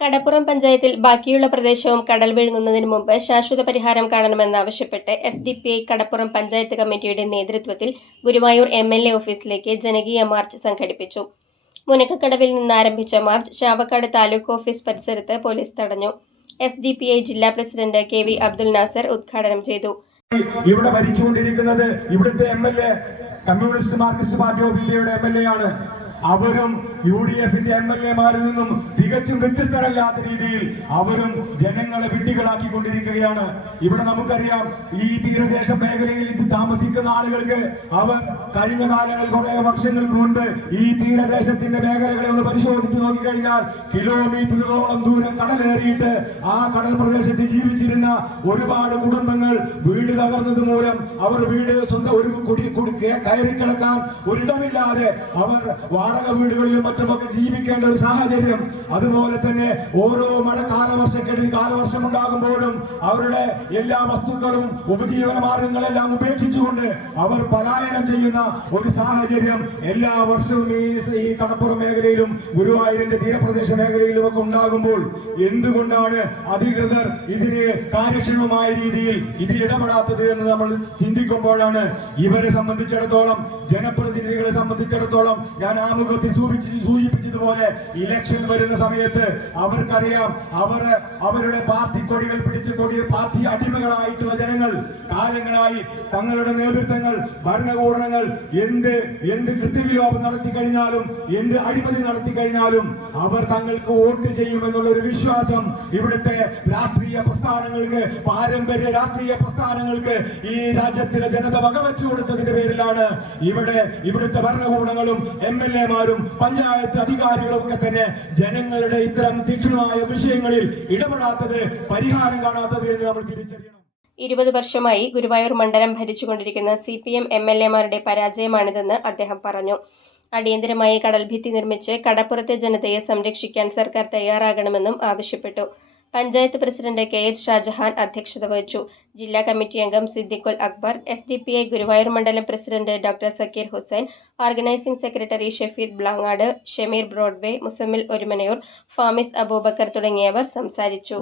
കടപ്പുറം പഞ്ചായത്തിൽ ബാക്കിയുള്ള പ്രദേശവും കടൽ വിഴുങ്ങുന്നതിന് മുമ്പ് ശാശ്വത പരിഹാരം കാണണമെന്നാവശ്യപ്പെട്ട് SDPI കടപ്പുറം പഞ്ചായത്ത് കമ്മിറ്റിയുടെ നേതൃത്വത്തിൽ ഗുരുവായൂർ MLA ഓഫീസിലേക്ക് ജനകീയ മാർച്ച് സംഘടിപ്പിച്ചു. മുനക്കക്കടവിൽ നിന്നാരംഭിച്ച മാർച്ച് ചാവക്കാട് താലൂക്ക് ഓഫീസ് പരിസരത്ത് പോലീസ് തടഞ്ഞു. SDPI ജില്ലാ പ്രസിഡന്റ് KV അബ്ദുൽ നാസർ ഉദ്ഘാടനം ചെയ്തു. ഇവിടെ ഭരിച്ചുകൊണ്ടിരിക്കുന്നത് ഇവിടുത്തെ MLA communist Marxist party of ഇന്ത്യയുടെ MLA ആണ്. അവരും UDFന്റെ MLA-മാരിൽ നിന്നും തികച്ചും വ്യത്യസ്തരല്ലാത്ത രീതിയിൽ അവരും ജനങ്ങളെ വിഡ്ഢികളാക്കിക്കൊണ്ടിരിക്കുകയാണ്. ഇവിടെ നമുക്കറിയാം, ഈ തീരദേശ മേഖലയിൽ ഇത് താമസിക്കുന്ന ആളുകൾക്ക് അവർ കഴിഞ്ഞ കാലങ്ങളിൽ കുറെ വർഷങ്ങൾക്ക് മുൻപ് ഈ തീരദേശത്തിന്റെ മേഖലകളെ ഒന്ന് പരിശോധിച്ച് നോക്കിക്കഴിഞ്ഞാൽ കിലോമീറ്ററുകളോളം ദൂരം കടലേറിയിട്ട് ആ കടൽ പ്രദേശത്ത് ജീവിച്ചിരുന്ന ഒരുപാട് കുടുംബങ്ങൾ വീട് തകർന്നത് മൂലം അവർ വീട് സ്വന്തം ഒരു കയറി കിടക്കാൻ ഒരിടമില്ലാതെ അവർ വാടക വീടുകളിലും മറ്റുമൊക്കെ ജീവിക്കേണ്ട ഒരു സാഹചര്യം. അതുപോലെ തന്നെ ഓരോ കാലവർഷം ഉണ്ടാകുമ്പോഴും അവരുടെ എല്ലാ വസ്തുക്കളും ഉപജീവന മാർഗങ്ങളെല്ലാം ഉപേക്ഷിച്ചുകൊണ്ട് അവർ പലായനം ചെയ്യുന്ന ഒരു സാഹചര്യം എല്ലാ വർഷവും ഈ കടപ്പുറം മേഖലയിലും ഗുരുവായൂരിന്റെ തീരപ്രദേശ മേഖലയിലും ഒക്കെ ഉണ്ടാകുമ്പോൾ എന്തുകൊണ്ടാണ് അധികൃതർ ഇതിന് കാര്യക്ഷമമായ രീതിയിൽ ഇതിൽ ഇടപെടാത്തത് എന്ന് നമ്മൾ ചിന്തിക്കുമ്പോഴാണ് ഇവരെ സംബന്ധിച്ചിടത്തോളം, ജനപ്രതിനിധികളെ സംബന്ധിച്ചിടത്തോളം, ഞാൻ ആമുഖത്തിൽ സൂചിപ്പിച്ചതുപോലെ ഇലക്ഷൻ വരുന്ന സമയത്ത് അവർക്കറിയാം, അവരുടെ പാർട്ടി കൊടികൾ പിടിച്ച് പാർട്ടി അടിമകളായിട്ടുള്ള ജനങ്ങൾ കാലങ്ങളായി തങ്ങളുടെ നേതൃത്വങ്ങൾ, ഭരണകൂടങ്ങൾ എന്ത് കൃത്യവിലോപം നടത്തി കഴിഞ്ഞാലും, എന്ത് അഴിമതി നടത്തി കഴിഞ്ഞാലും അവർ തങ്ങൾക്ക് വോട്ട് ചെയ്യുമെന്നുള്ള ഒരു വിശ്വാസം ഇവിടുത്തെ രാഷ്ട്രീയ പ്രസ്ഥാനങ്ങൾക്ക്, പാരമ്പര്യ രാഷ്ട്രീയ പ്രസ്ഥാനങ്ങൾക്ക് ഈ രാജ്യത്തിലെ ജനത വകവെച്ചു കൊടുത്തതിന്റെ പേരിലാണ് ഇവിടുത്തെ ഭരണകൂടങ്ങളും MLA-മാരും പഞ്ചായത്ത് അധികാരികളും ഒക്കെ തന്നെ ജനങ്ങളുടെ ഇത്തരം തീക്ഷ്ണമായ വിഷയങ്ങളിൽ ഇടപെടാത്തത്, പരിഹാരം കാണാത്തത് എന്ന് നമ്മൾ തിരിച്ചറിയണം. 20 വർഷമായി ഗുരുവായൂർ മണ്ഡലം ഭരിച്ചുകൊണ്ടിരിക്കുന്ന CPM MLA-മാരുടെ പരാജയമാണിതെന്ന് അദ്ദേഹം പറഞ്ഞു. അടിയന്തരമായി കടൽഭിത്തി നിർമ്മിച്ച് കടപ്പുറത്തെ ജനതയെ സംരക്ഷിക്കാൻ സർക്കാർ തയ്യാറാകണമെന്നും ആവശ്യപ്പെട്ടു. പഞ്ചായത്ത് പ്രസിഡന്റ് KH ഷാജഹാൻ അധ്യക്ഷത വഹിച്ചു. ജില്ലാ കമ്മിറ്റി അംഗം സിദ്ദിഖുൽ അക്ബർ, SDPI ഗുരുവായൂർ മണ്ഡലം president doctor Zakir Hussain, organising secretary Shafeed Blangad, Shameer Broadway, Muzammil Orumanayur, Famis Abubakar തുടങ്ങിയവർ സംസാരിച്ചു.